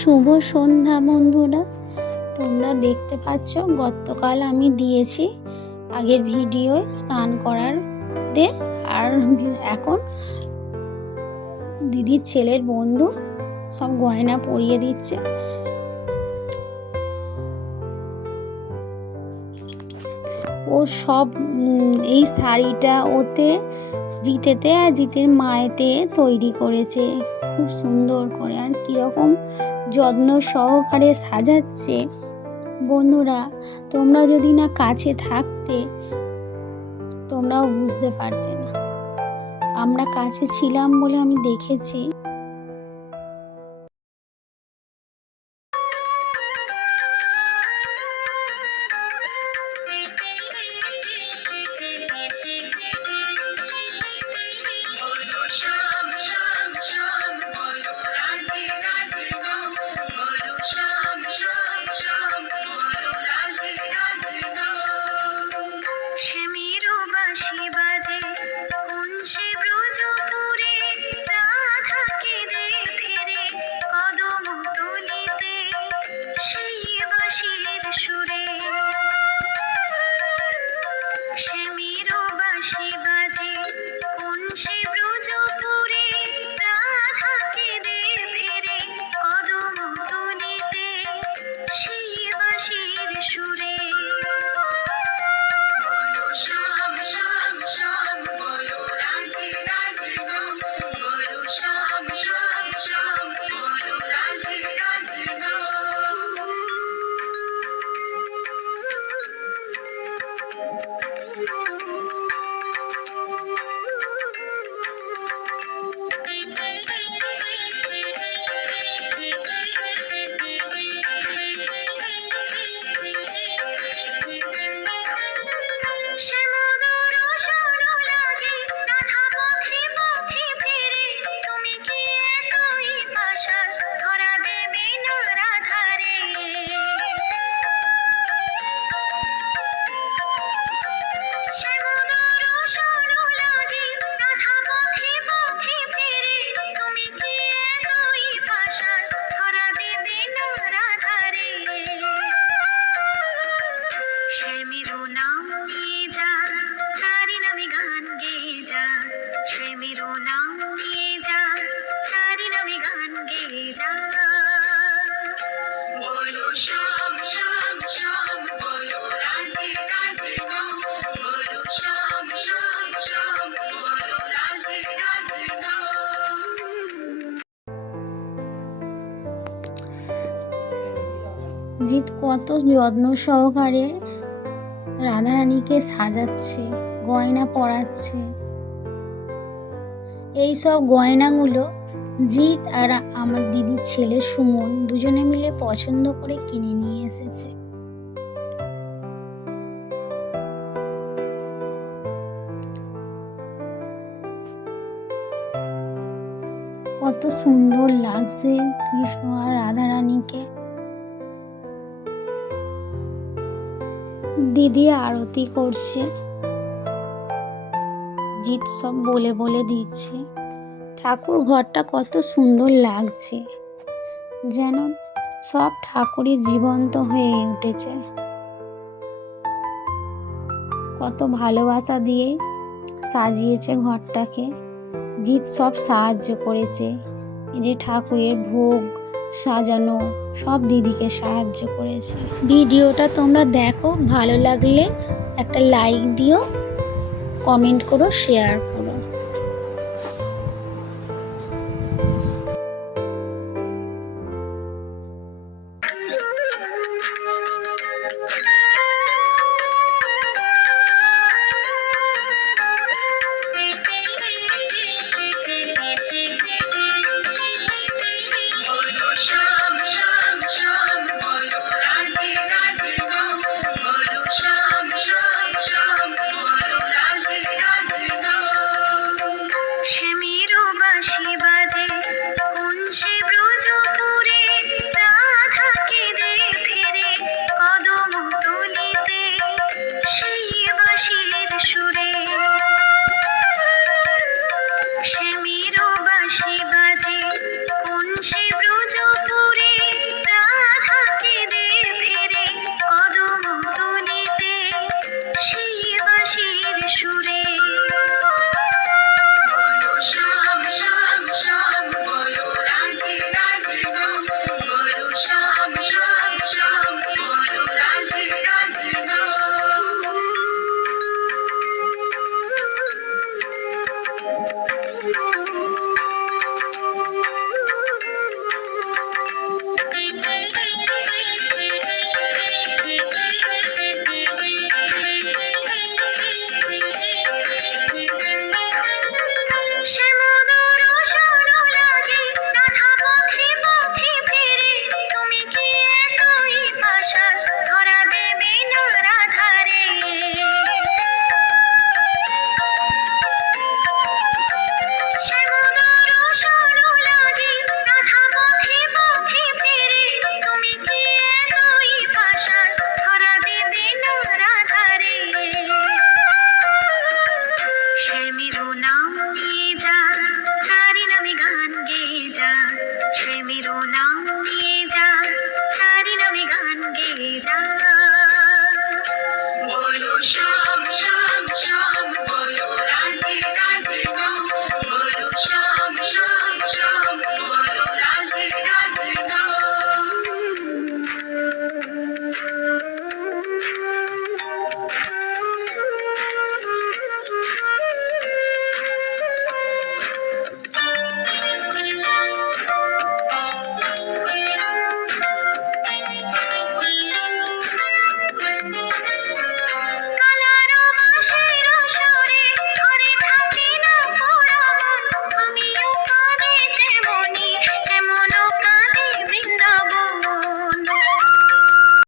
শুভ সন্ধ্যা বন্ধুরা, তোমরা দেখতে পাচ্ছ গতকাল আমি দিয়েছি আগের ভিডিও স্নান করার দে। আর এখন দিদির ছেলের বন্ধু সব গয়না পরিয়ে দিচ্ছে। ও সব এই শাড়িটা ওতে জিতেতে আর জিতের মায়েতে তৈরি করেছে খুব সুন্দর করে, আর কীরকম যত্ন সহকারে সাজাচ্ছে। বন্ধুরা, তোমরা যদি না কাছে থাকতে তোমরাও বুঝতে পারতে না। আমরা কাছে ছিলাম বলে আমি দেখেছি। জিৎ কত যত্ন সহকারে রাধারানীকে সাজাচ্ছে, গয়না পরাচ্ছে। এই সব গয়নাগুলো জিৎ আর আমার দিদির ছেলে সুমন দুজনে মিলে পছন্দ করে কিনে নিয়ে এসেছে। কত সুন্দর লাগছে কৃষ্ণ আর রাধারানীকে। দিদি আরতি করছে, জিৎ সব বলে বলে দিচ্ছে। ঠাকুর ঘরটা কত সুন্দর লাগছে, যেন সব ঠাকুরই জীবন্ত হয়ে উঠেছে। কত ভালোবাসা দিয়ে সাজিয়েছে ঘরটাকে। জিৎ সব সাহায্য করেছে, এই যে ঠাকুরের ভোগ সাজানো সব দিদিকে সাহায্য করেছে। ভিডিওটা তোমরা দেখো, ভালো লাগলে একটা লাইক দিও, কমেন্ট করো, শেয়ার করো।